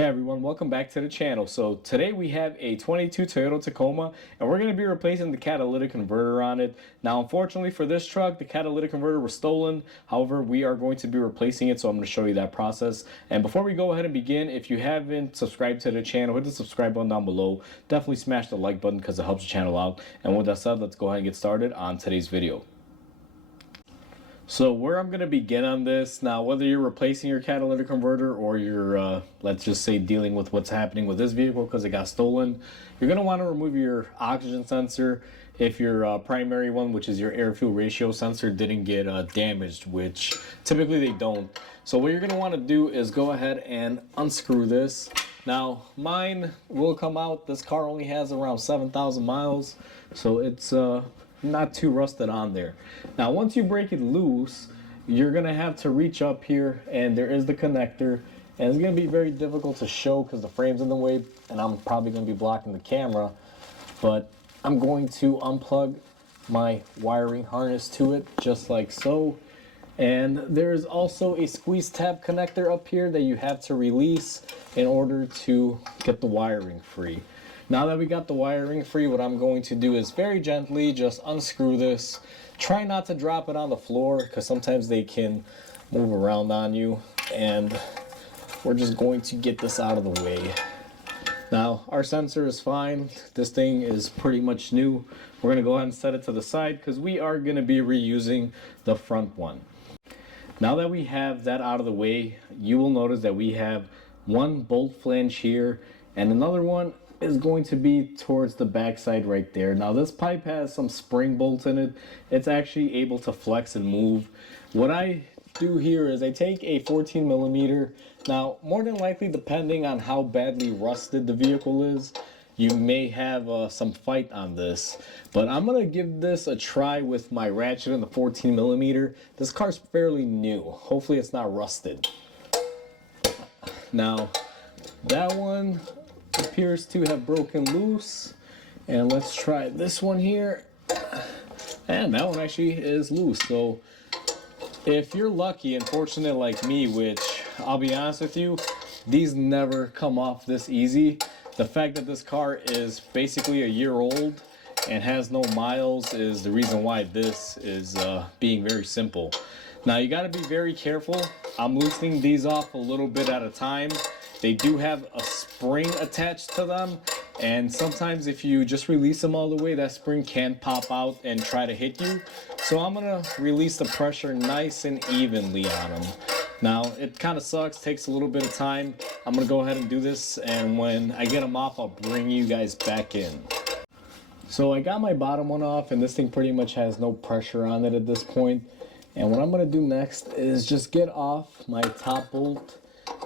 Hey everyone, welcome back to the channel. So today we have a 22 Toyota Tacoma and we're going to be replacing the catalytic converter on it. Now unfortunately for this truck, the catalytic converter was stolen. However, we are going to be replacing it, so I'm going to show you that process. And before we go ahead and begin, if you haven't subscribed to the channel, hit the subscribe button down below. Definitely smash the like button because it helps the channel out. And with that said, let's go ahead and get started on today's video. So where I'm going to begin on this, now whether you're replacing your catalytic converter or you're, let's just say, dealing with what's happening with this vehicle because it got stolen, you're going to want to remove your oxygen sensor if your primary one, which is your air-fuel ratio sensor, didn't get damaged, which typically they don't. So what you're going to want to do is go ahead and unscrew this. Now mine will come out. This car only has around 7,000 miles, so it's not too rusted on there. Now once you break it loose, you're gonna have to reach up here, and there is the connector, and it's gonna be very difficult to show because the frame's in the way and I'm probably gonna be blocking the camera, but I'm going to unplug my wiring harness to it just like so. And there's also a squeeze tab connector up here that you have to release in order to get the wiring free. Now that we got the wiring free, what I'm going to do is very gently just unscrew this. Try not to drop it on the floor because sometimes they can move around on you. And we're just going to get this out of the way. Now our sensor is fine. This thing is pretty much new. We're going to go ahead and set it to the side because we are going to be reusing the front one. Now that we have that out of the way, you will notice that we have one bolt flange here and another one is going to be towards the backside right there. Now this pipe has some spring bolts in it. It's actually able to flex and move. What I do here is I take a 14 millimeter. Now more than likely, depending on how badly rusted the vehicle is, you may have some fight on this, but I'm gonna give this a try with my ratchet and the 14 millimeter. This car's fairly new. Hopefully it's not rusted. Now that one appears to have broken loose, and let's try this one here, and that one actually is loose. So if you're lucky and fortunate like me, which I'll be honest with you, these never come off this easy. The fact that this car is basically a year old and has no miles is the reason why this is being very simple. Now you got to be very careful. I'm loosening these off a little bit at a time. They do have a spring attached to them, and sometimes if you just release them all the way, that spring can pop out and try to hit you. So I'm gonna release the pressure nice and evenly on them. Now it kind of sucks, takes a little bit of time. I'm gonna go ahead and do this, and when I get them off, I'll bring you guys back in. So I got my bottom one off, and this thing pretty much has no pressure on it at this point. And what I'm gonna do next is just get off my top bolt,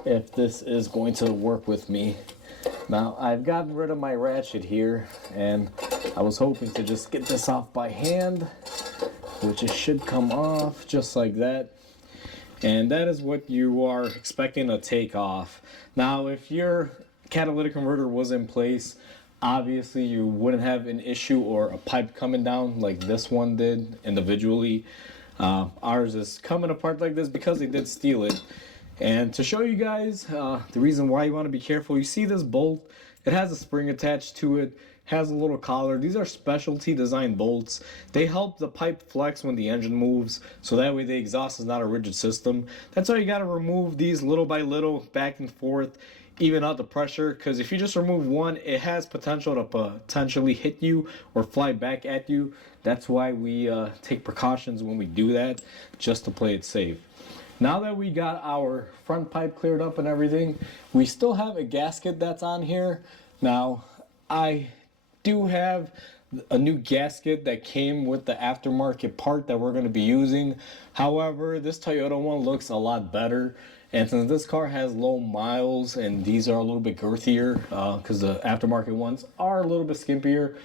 if this is going to work with me. Now I've gotten rid of my ratchet here, and I was hoping to just get this off by hand, which it should come off just like that. And that is what you are expecting to take off. Now if your catalytic converter was in place, obviously you wouldn't have an issue or a pipe coming down like this one did individually. Ours is coming apart like this because they did steal it. And to show you guys the reason why you want to be careful, you see this bolt, it has a spring attached to it, has a little collar. These are specialty designed bolts. They help the pipe flex when the engine moves, so that way the exhaust is not a rigid system. That's why you got to remove these little by little, back and forth, even out the pressure, because if you just remove one, it has potential to potentially hit you or fly back at you. That's why we take precautions when we do that, just to play it safe. Now that we got our front pipe cleared up and everything, we still have a gasket that's on here. Now, I do have a new gasket that came with the aftermarket part that we're going to be using. However, this Toyota one looks a lot better. And since this car has low miles and these are a little bit girthier, because the aftermarket ones are a little bit skimpier,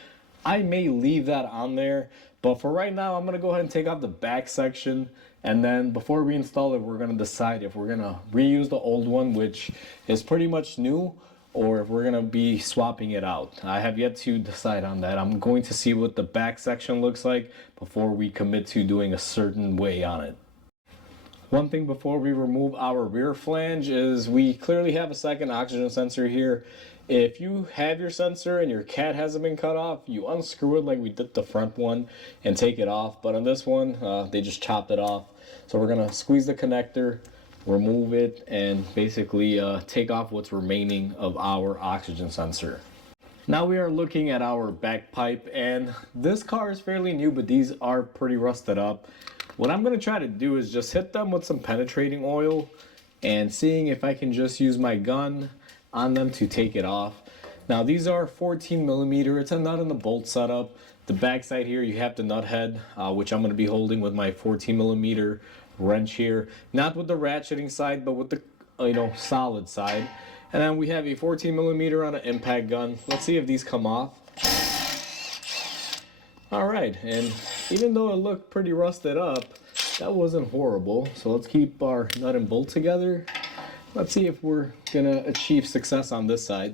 I may leave that on there. But for right now, I'm going to go ahead and take off the back section, and then before we install it, we're going to decide if we're going to reuse the old one, which is pretty much new, or if we're going to be swapping it out. I have yet to decide on that. I'm going to see what the back section looks like before we commit to doing a certain way on it. One thing before we remove our rear flange is we clearly have a second oxygen sensor here. If you have your sensor and your cat hasn't been cut off, you unscrew it like we did the front one and take it off. But on this one, they just chopped it off. So we're gonna squeeze the connector, remove it, and basically take off what's remaining of our oxygen sensor. Now we are looking at our back pipe, and this car is fairly new, but these are pretty rusted up. What I'm going to try to do is just hit them with some penetrating oil and seeing if I can just use my gun on them to take it off. Now these are 14 millimeter. It's a nut and the bolt setup. The back side here you have the nut head, which I'm going to be holding with my 14 millimeter wrench here. Not with the ratcheting side, but with the solid side. And then we have a 14 millimeter on an impact gun. Let's see if these come off. All right, and even though it looked pretty rusted up, that wasn't horrible. So let's keep our nut and bolt together. Let's see if we're gonna achieve success on this side.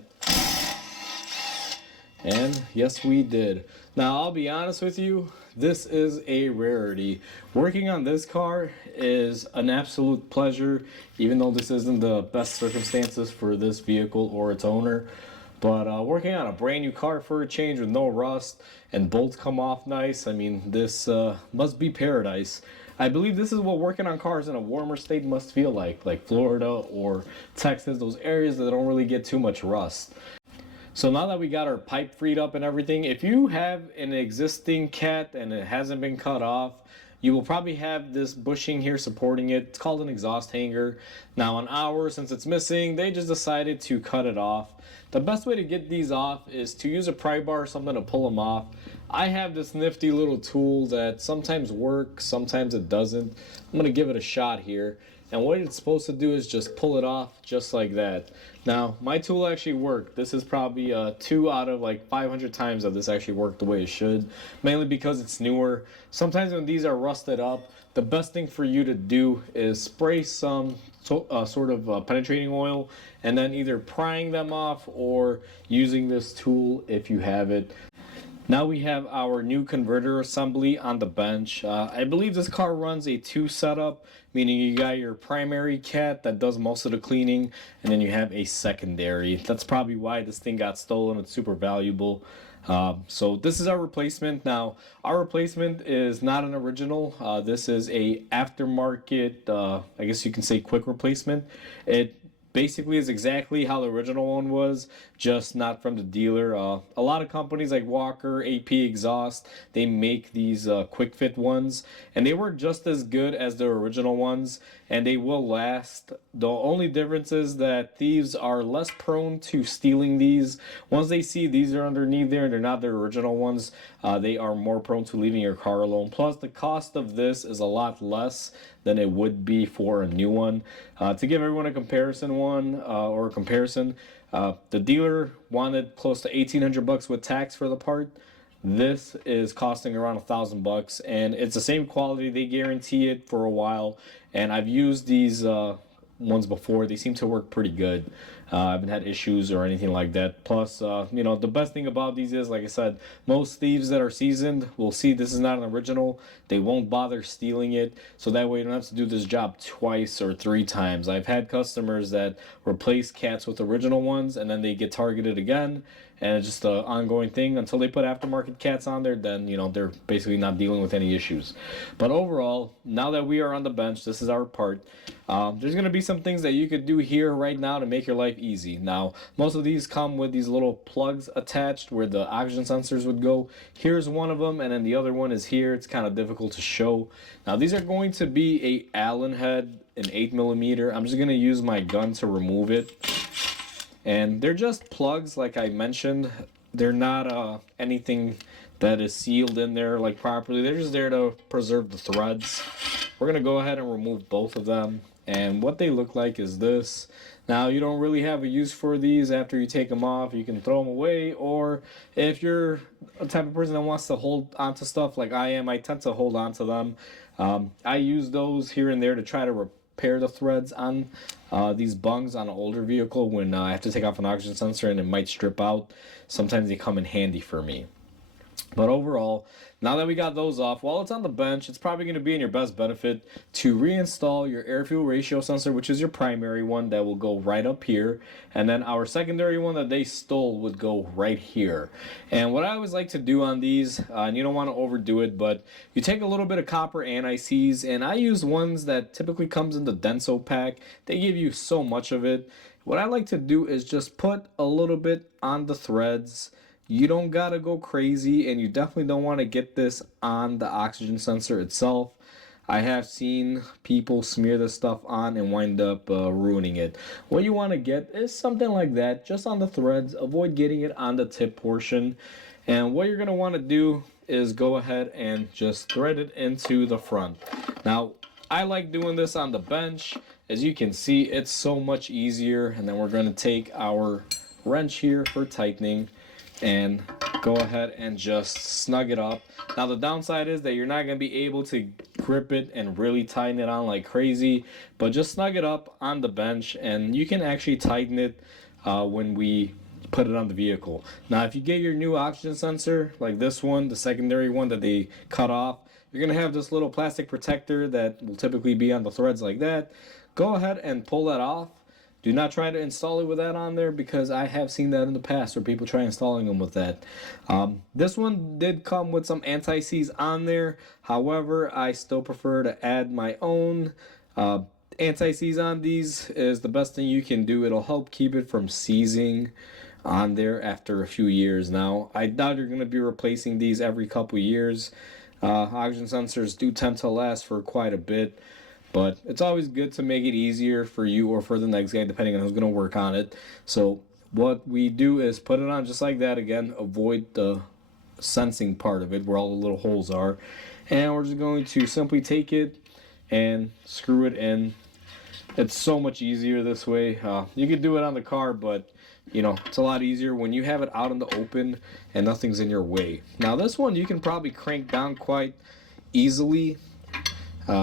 And yes, we did. Now, I'll be honest with you, this is a rarity. Working on this car is an absolute pleasure, even though this isn't the best circumstances for this vehicle or its owner. But working on a brand new car for a change with no rust and bolts come off nice, I mean, this must be paradise. I believe this is what working on cars in a warmer state must feel like Florida or Texas, those areas that don't really get too much rust. So now that we got our pipe freed up and everything, if you have an existing cat and it hasn't been cut off, you will probably have this bushing here supporting it. It's called an exhaust hanger. Now on ours, since it's missing, they just decided to cut it off. The best way to get these off is to use a pry bar or something to pull them off. I have this nifty little tool that sometimes works, sometimes it doesn't. I'm gonna give it a shot here. And what it's supposed to do is just pull it off just like that. Now, my tool actually worked. This is probably 2 out of like 500 times that this actually worked the way it should, mainly because it's newer. Sometimes when these are rusted up, the best thing for you to do is spray some sort of penetrating oil and then either prying them off or using this tool if you have it. Now we have our new converter assembly on the bench. I believe this car runs a 2 setup, meaning you got your primary cat that does most of the cleaning, and then you have a secondary. That's probably why this thing got stolen. It's super valuable. So this is our replacement. Now, our replacement is not an original. This is a aftermarket, I guess you can say quick replacement. It basically is exactly how the original one was, just not from the dealer. A lot of companies like Walker, AP Exhaust, they make these quick fit ones, and they work just as good as the original ones, and they will last. The only difference is that thieves are less prone to stealing these. Once they see these are underneath there and they're not their original ones, they are more prone to leaving your car alone. Plus, the cost of this is a lot less than it would be for a new one. To give everyone a comparison the dealer wanted close to $1,800 with tax for the part. This is costing around $1,000, and it's the same quality. They guarantee it for a while, and I've used these ones before. They seem to work pretty good. I haven't had issues or anything like that. Plus, the best thing about these is, like I said, most thieves that are seasoned will see this is not an original. They won't bother stealing it, so that way you don't have to do this job twice or 3 times. I've had customers that replace cats with original ones, and then they get targeted again, and it's just an ongoing thing until they put aftermarket cats on there. Then they're basically not dealing with any issues. But overall, now that we are on the bench, this is our part. There's going to be some things that you could do here right now to make your life easy. Now, most of these come with these little plugs attached where the oxygen sensors would go. Here's one of them, and then the other one is here. It's kind of difficult to show. Now, these are going to be a Allen head, an 8 millimeter. I'm just going to use my gun to remove it. And they're just plugs, like I mentioned. They're not anything that is sealed in there like properly. They're just there to preserve the threads. We're going to go ahead and remove both of them. And what they look like is this. Now, you don't really have a use for these after you take them off. You can throw them away, or if you're a type of person that wants to hold onto stuff like I am, I tend to hold on to them. I use those here and there to try to repair the threads on these bungs on an older vehicle when I have to take off an oxygen sensor and it might strip out. Sometimes they come in handy for me. But overall, now that we got those off, while it's on the bench, it's probably going to be in your best benefit to reinstall your air-fuel ratio sensor, which is your primary one that will go right up here. And then our secondary one that they stole would go right here. And what I always like to do on these, and you don't want to overdo it, but you take a little bit of copper anti-seize, and I use ones that typically comes in the Denso pack. They give you so much of it. What I like to do is just put a little bit on the threads. You don't gotta go crazy, and you definitely don't want to get this on the oxygen sensor itself. I have seen people smear this stuff on and wind up ruining it. What you want to get is something like that, just on the threads. Avoid getting it on the tip portion. And what you're going to want to do is go ahead and just thread it into the front. Now, I like doing this on the bench. As you can see, it's so much easier. And then we're going to take our wrench here for tightening and go ahead and just snug it up. Now the downside is that you're not going to be able to grip it and really tighten it on like crazy, but just snug it up on the bench and you can actually tighten it when we put it on the vehicle. Now if you get your new oxygen sensor like this one, the secondary one that they cut off, you're going to have this little plastic protector that will typically be on the threads like that. Go ahead and pull that off. Do not try to install it with that on there, because I have seen that in the past where people try installing them with that. This one did come with some anti-seize on there. However, I still prefer to add my own. Anti-seize on these is the best thing you can do. It'll help keep it from seizing on there after a few years. Now, I doubt you're going to be replacing these every couple years. Oxygen sensors do tend to last for quite a bit. But it's always good to make it easier for you or for the next guy, depending on who's going to work on it. So what we do is put it on just like that. Again, avoid the sensing part of it where all the little holes are. And we're just going to simply take it and screw it in. It's so much easier this way. You could do it on the car, but you know, it's a lot easier when you have it out in the open and nothing's in your way. Now this one you can probably crank down quite easily.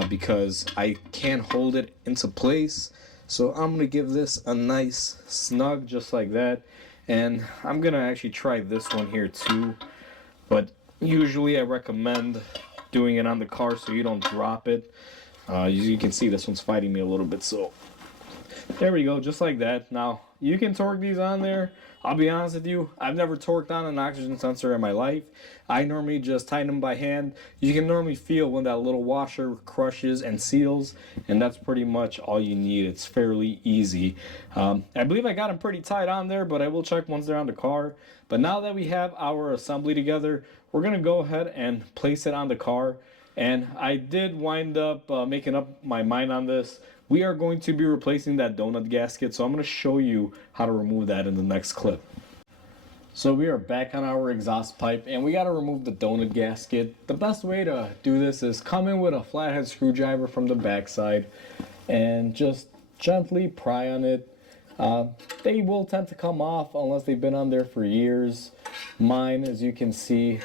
Because I can't hold it into place. So I'm going to give this a nice snug just like that. And I'm going to actually try this one here too. But usually I recommend doing it on the car so you don't drop it. You can see this one's fighting me a little bit. So there we go, just like that. Now you can torque these on there. I'll be honest with you, I've never torqued on an oxygen sensor in my life. I normally just tighten them by hand. You can normally feel when that little washer crushes and seals, and that's pretty much all you need. It's fairly easy. I believe I got them pretty tight on there, but I will check once they're on the car. But now that we have our assembly together, we're going to go ahead and place it on the car. And I did wind up making up my mind on this. We are going to be replacing that donut gasket, so I'm going to show you how to remove that in the next clip. So we are back on our exhaust pipe, and we got to remove the donut gasket. The best way to do this is come in with a flathead screwdriver from the backside and just gently pry on it. They will tend to come off unless they've been on there for years. Mine, as you can see,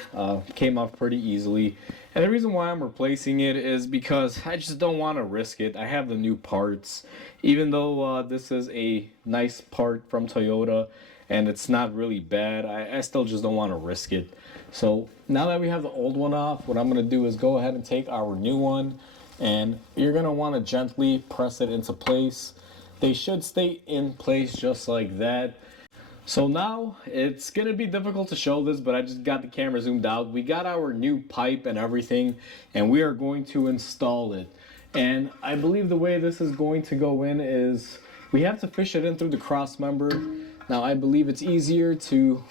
came off pretty easily. And the reason why I'm replacing it is because I just don't want to risk it. I have the new parts. Even though this is a nice part from Toyota and it's not really bad, I still just don't want to risk it. So now that we have the old one off, what I'm going to do is go ahead and take our new one, and you're going to want to gently press it into place. They should stay in place just like that. So now it's going to be difficult to show this, but I just got the camera zoomed out. We got our new pipe and everything, and we are going to install it. And I believe the way this is going to go in is we have to fish it in through the cross member. Now I believe it's easier to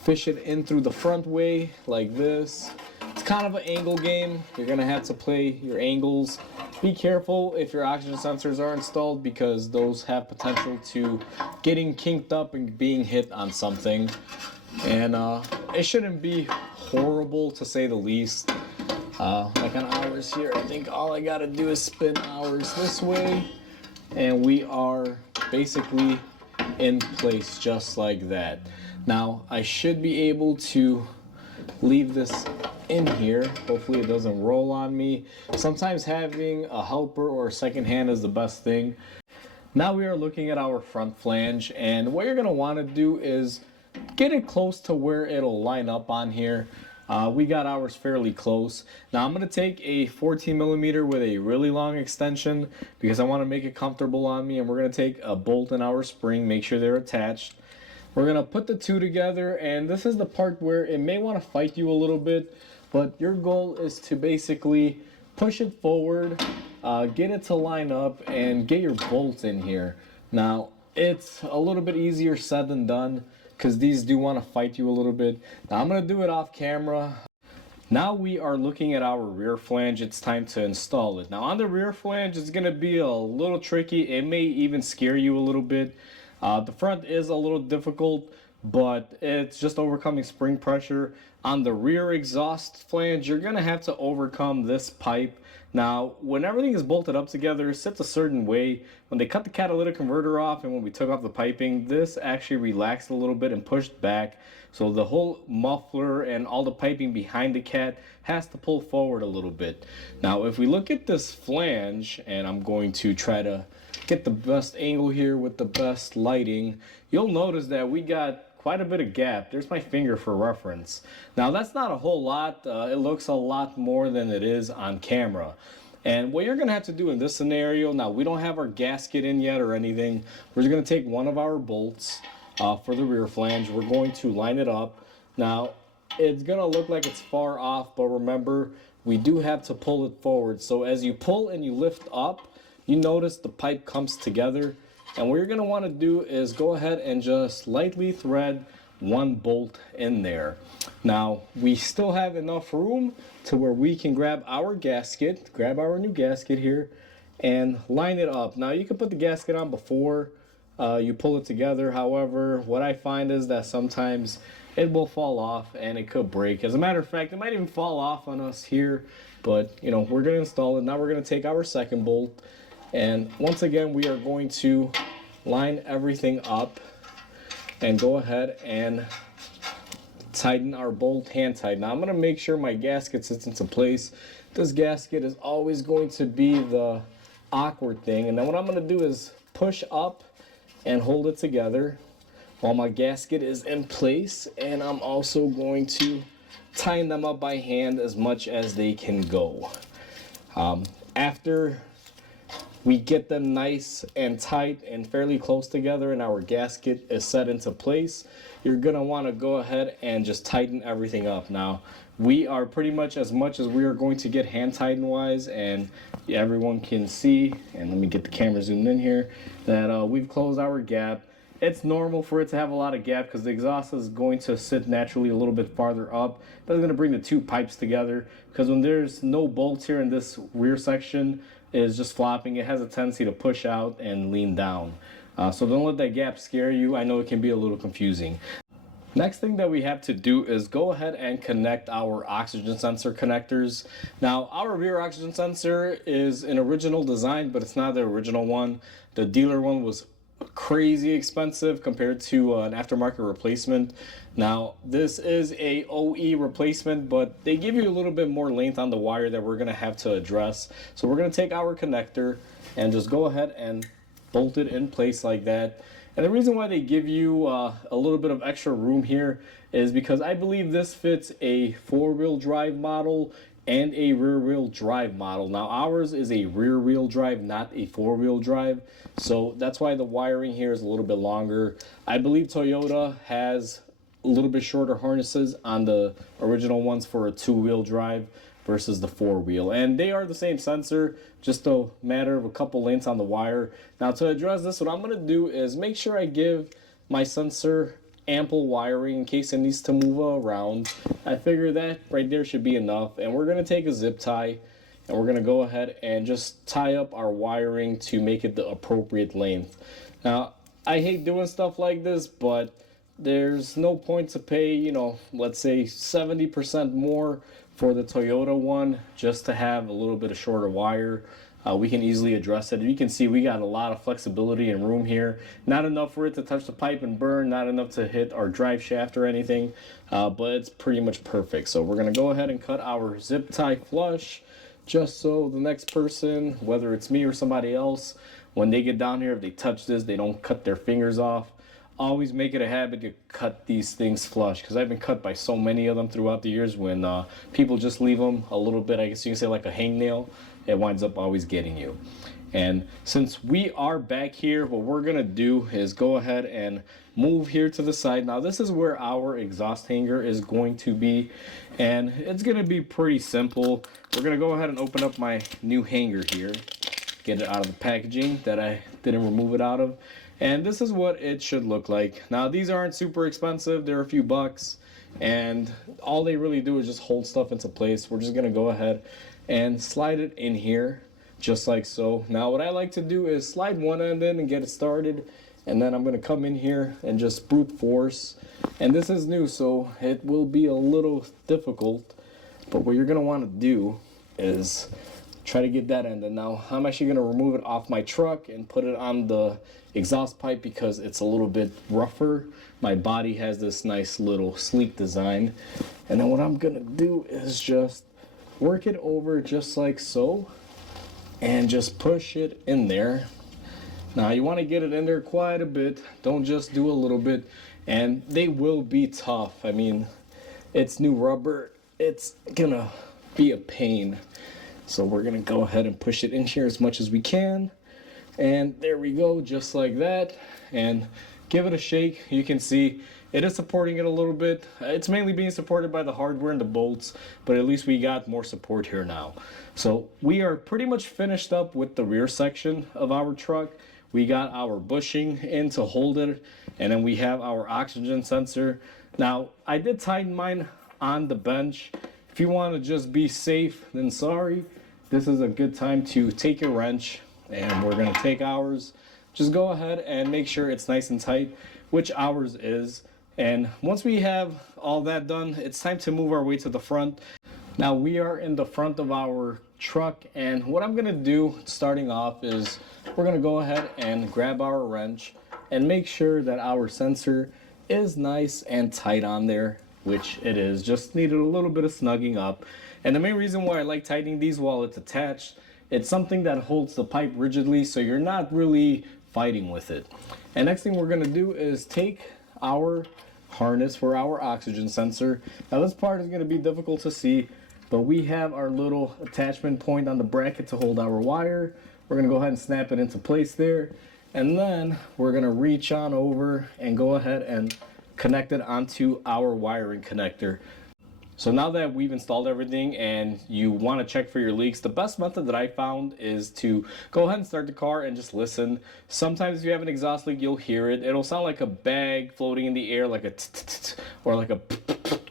fish it in through the front way like this. It's kind of an angle game. You're going to have to play your angles. Be careful if your oxygen sensors are installed, because those have potential to getting kinked up and being hit on something. And it shouldn't be horrible, to say the least. Like on ours here, I think all I gotta do is spin ours this way, and we are basically in place just like that. Now I should be able to leave this in here. Hopefully it doesn't roll on me. Sometimes having a helper or a second hand is the best thing. Now we are looking at our front flange, and what you're going to want to do is get it close to where it'll line up on here. We got ours fairly close. Now I'm going to take a 14 millimeter with a really long extension because I want to make it comfortable on me, and we're going to take a bolt and our spring, make sure they're attached. We're going to put the two together, and this is the part where it may want to fight you a little bit, but your goal is to basically push it forward, get it to line up, and get your bolts in here. Now, it's a little bit easier said than done because these do want to fight you a little bit. Now, I'm going to do it off camera. Now we are looking at our rear flange. It's time to install it. Now, on the rear flange, it's going to be a little tricky. It may even scare you a little bit. The front is a little difficult, but it's just overcoming spring pressure. On the rear exhaust flange, you're going to have to overcome this pipe. Now, when everything is bolted up together, it sits a certain way. When they cut the catalytic converter off and when we took off the piping, this actually relaxed a little bit and pushed back. So the whole muffler and all the piping behind the cat has to pull forward a little bit. Now, if we look at this flange, and I'm going to try to get the best angle here with the best lighting, you'll notice that we got quite a bit of gap. There's my finger for reference. Now that's not a whole lot. It looks a lot more than it is on camera. And what you're gonna have to do in this scenario, now we don't have our gasket in yet or anything. We're just gonna take one of our bolts for the rear flange. We're going to line it up. Now it's gonna look like it's far off, but remember, we do have to pull it forward. So as you pull and you lift up, you notice the pipe comes together. And what you're going to want to do is go ahead and just lightly thread one bolt in there. Now, we still have enough room to where we can grab our gasket, grab our new gasket here, and line it up. Now, you can put the gasket on before you pull it together. However, what I find is that sometimes it will fall off and it could break. As a matter of fact, it might even fall off on us here, but you know, we're going to install it. Now we're going to take our second bolt. And once again, we are going to line everything up and go ahead and tighten our bolt hand tight. Now I'm going to make sure my gasket sits into place. This gasket is always going to be the awkward thing. And then what I'm going to do is push up and hold it together while my gasket is in place. And I'm also going to tighten them up by hand as much as they can go. After we get them nice and tight and fairly close together and our gasket is set into place, you're going to want to go ahead and just tighten everything up. Now, we are pretty much as we are going to get hand tighten wise, and everyone can see, and let me get the camera zoomed in here, that we've closed our gap. It's normal for it to have a lot of gap because the exhaust is going to sit naturally a little bit farther up. That's going to bring the two pipes together, because when there's no bolts here in this rear section, is just flopping, it has a tendency to push out and lean down. So don't let that gap scare you. I know it can be a little confusing. Next thing that we have to do is go ahead and connect our oxygen sensor connectors. Now, our rear oxygen sensor is an original design, but it's not the original one. The dealer one was crazy expensive compared to an aftermarket replacement. Now, this is a OE replacement, but they give you a little bit more length on the wire that we're going to have to address. So we're going to take our connector and just go ahead and bolt it in place like that. And the reason why they give you a little bit of extra room here is because I believe this fits a four-wheel drive model and a rear-wheel drive model. Now, ours is a rear-wheel drive, not a four-wheel drive. So that's why the wiring here is a little bit longer. I believe Toyota has a little bit shorter harnesses on the original ones for a two-wheel drive versus the four-wheel. And they are the same sensor, just a matter of a couple lengths on the wire. Now, to address this, what I'm going to do is make sure I give my sensor ample wiring in case it needs to move around. I figure that right there should be enough. And we're going to take a zip tie and we're going to go ahead and just tie up our wiring to make it the appropriate length. Now, I hate doing stuff like this, but there's no point to pay, you know, let's say 70% more for the Toyota one just to have a little bit of shorter wire. We can easily address it. You can see we got a lot of flexibility and room here. Not enough for it to touch the pipe and burn, not enough to hit our drive shaft or anything, but it's pretty much perfect. So we're going to go ahead and cut our zip tie flush just so the next person, whether it's me or somebody else, when they get down here, if they touch this, they don't cut their fingers off. always make it a habit to cut these things flush, because I've been cut by so many of them throughout the years when people just leave them a little bit, I guess you can say like a hangnail, it winds up always getting you. And since we are back here, what we're gonna do is go ahead and move here to the side. Now this is where our exhaust hanger is going to be, and it's gonna be pretty simple. We're gonna go ahead and open up my new hanger here, get it out of the packaging that I didn't remove it out of. And this is what it should look like. Now these aren't super expensive, they're a few bucks, and all they really do is just hold stuff into place. We're just gonna go ahead and slide it in here, just like so. Now what I like to do is slide one end in and get it started, and then I'm gonna come in here and just brute force. And this is new, so it will be a little difficult, but what you're gonna wanna do is try to get that end. And now I'm actually gonna remove it off my truck and put it on the exhaust pipe because it's a little bit rougher. My body has this nice little sleek design. And then what I'm gonna do is just work it over just like so and just push it in there. Now you want to get it in there quite a bit, don't just do a little bit, and they will be tough. I mean, it's new rubber, it's gonna be a pain. So we're gonna go ahead and push it in here as much as we can. And there we go, just like that. And give it a shake. You can see it is supporting it a little bit. It's mainly being supported by the hardware and the bolts, but at least we got more support here now. So we are pretty much finished up with the rear section of our truck. We got our bushing in to hold it, and then we have our oxygen sensor. Now, I did tighten mine on the bench. If you want to just be safe, then sorry. This is a good time to take your wrench, and we're gonna take ours. Just go ahead and make sure it's nice and tight, which ours is. And once we have all that done, it's time to move our way to the front. Now we are in the front of our truck, and what I'm gonna do starting off is we're gonna go ahead and grab our wrench and make sure that our sensor is nice and tight on there, which it is. Just needed a little bit of snugging up. And the main reason why I like tightening these while it's attached, it's something that holds the pipe rigidly, so you're not really fighting with it. And next thing we're gonna do is take our harness for our oxygen sensor. Now this part is gonna be difficult to see, but we have our little attachment point on the bracket to hold our wire. We're gonna go ahead and snap it into place there. And then we're gonna reach on over and go ahead and connect it onto our wiring connector. So now that we've installed everything and you want to check for your leaks, the best method that I found is to go ahead and start the car and just listen. Sometimes if you have an exhaust leak, you'll hear it. It'll sound like a bag floating in the air, like a or like a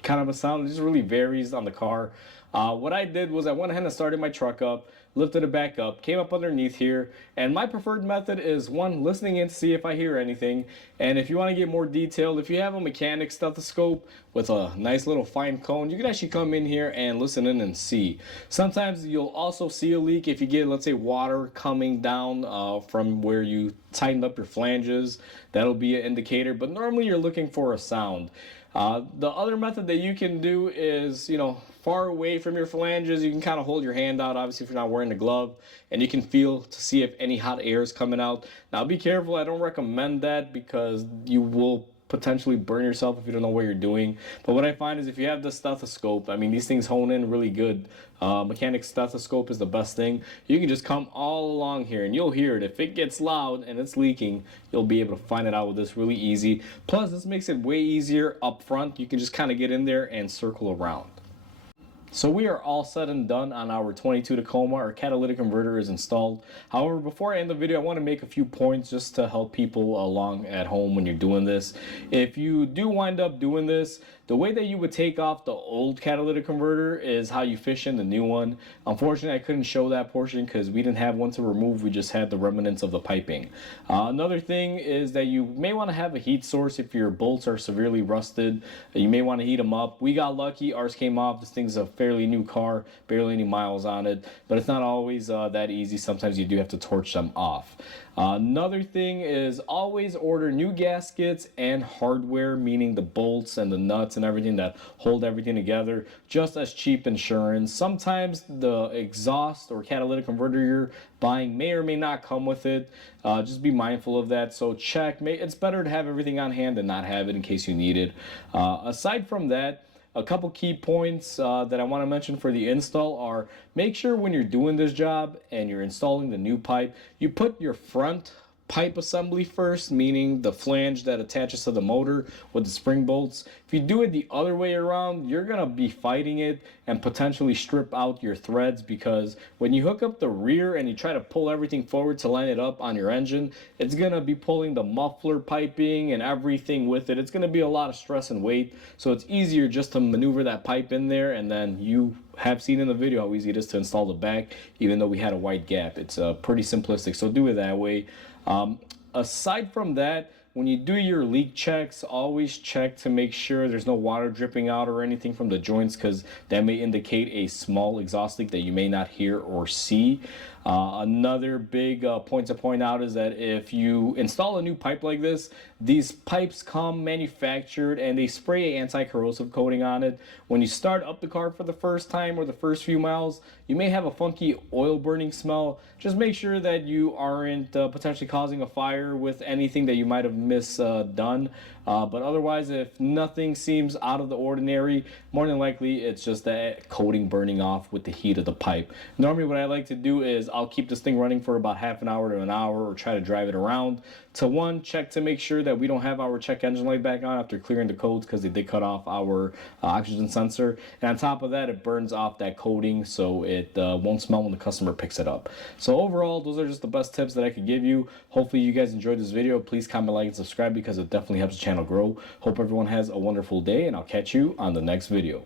kind of a sound. It just really varies on the car. What I did was I went ahead and started my truck up, lifted it back up, came up underneath here, and my preferred method is one, listening in to see if I hear anything. And if you want to get more detailed, if you have a mechanic stethoscope with a nice little fine cone, you can actually come in here and listen in and see. Sometimes you'll also see a leak if you get, let's say, water coming down from where you tightened up your flanges. That'll be an indicator, but normally you're looking for a sound. The other method that you can do is, far away from your flanges, you can kind of hold your hand out, obviously if you're not wearing the glove, and you can feel to see if any hot air is coming out. Now be careful, I don't recommend that because you will potentially burn yourself if you don't know what you're doing. But what I find is if you have the stethoscope, I mean, these things hone in really good. Mechanic stethoscope is the best thing. You can just come all along here and you'll hear it. If it gets loud and it's leaking, you'll be able to find it out with this really easy. Plus, this makes it way easier up front. You can just kind of get in there and circle around. So we are all said and done on our 22 Tacoma. Our catalytic converter is installed. However, before I end the video, I want to make a few points just to help people along at home when you're doing this. If you do wind up doing this, the way that you would take off the old catalytic converter is how you fish in the new one. Unfortunately, I couldn't show that portion because we didn't have one to remove. We just had the remnants of the piping. Another thing is that you may want to have a heat source if your bolts are severely rusted. You may want to heat them up. We got lucky. Ours came off. This thing's a fairly new car, barely any miles on it, but it's not always that easy. Sometimes you do have to torch them off. Another thing is always order new gaskets and hardware, meaning the bolts and the nuts and everything that hold everything together, just as cheap insurance. Sometimes the exhaust or catalytic converter you're buying may or may not come with it. Just be mindful of that. So check. It's better to have everything on hand than not have it in case you need it. Aside from that, a couple key points that I want to mention for the install are: make sure when you're doing this job and you're installing the new pipe, you put your front pipe assembly first, meaning the flange that attaches to the motor with the spring bolts. If you do it the other way around, you're gonna be fighting it and potentially strip out your threads, because when you hook up the rear and you try to pull everything forward to line it up on your engine, it's gonna be pulling the muffler piping and everything with it. It's gonna be a lot of stress and weight, so it's easier just to maneuver that pipe in there, and then you have seen in the video how easy it is to install the back, even though we had a wide gap. It's pretty simplistic, so do it that way. Aside from that, when you do your leak checks, always check to make sure there's no water dripping out or anything from the joints, because that may indicate a small exhaust leak that you may not hear or see. Another big point to point out is that if you install a new pipe like this, these pipes come manufactured and they spray an anti-corrosive coating on it. When you start up the car for the first time or the first few miles, you may have a funky oil burning smell. Just make sure that you aren't potentially causing a fire with anything that you might have misdone. But otherwise, if nothing seems out of the ordinary, more than likely it's just that coating burning off with the heat of the pipe. Normally what I like to do is I'll keep this thing running for about half an hour to an hour, or try to drive it around to check to make sure that we don't have our check engine light back on after clearing the codes, because they did cut off our oxygen sensor. And on top of that, it burns off that coating so it won't smell when the customer picks it up. So overall, those are just the best tips that I could give you. Hopefully you guys enjoyed this video. Please comment, like, and subscribe, because it definitely helps the channel grow. Hope everyone has a wonderful day, and I'll catch you on the next video.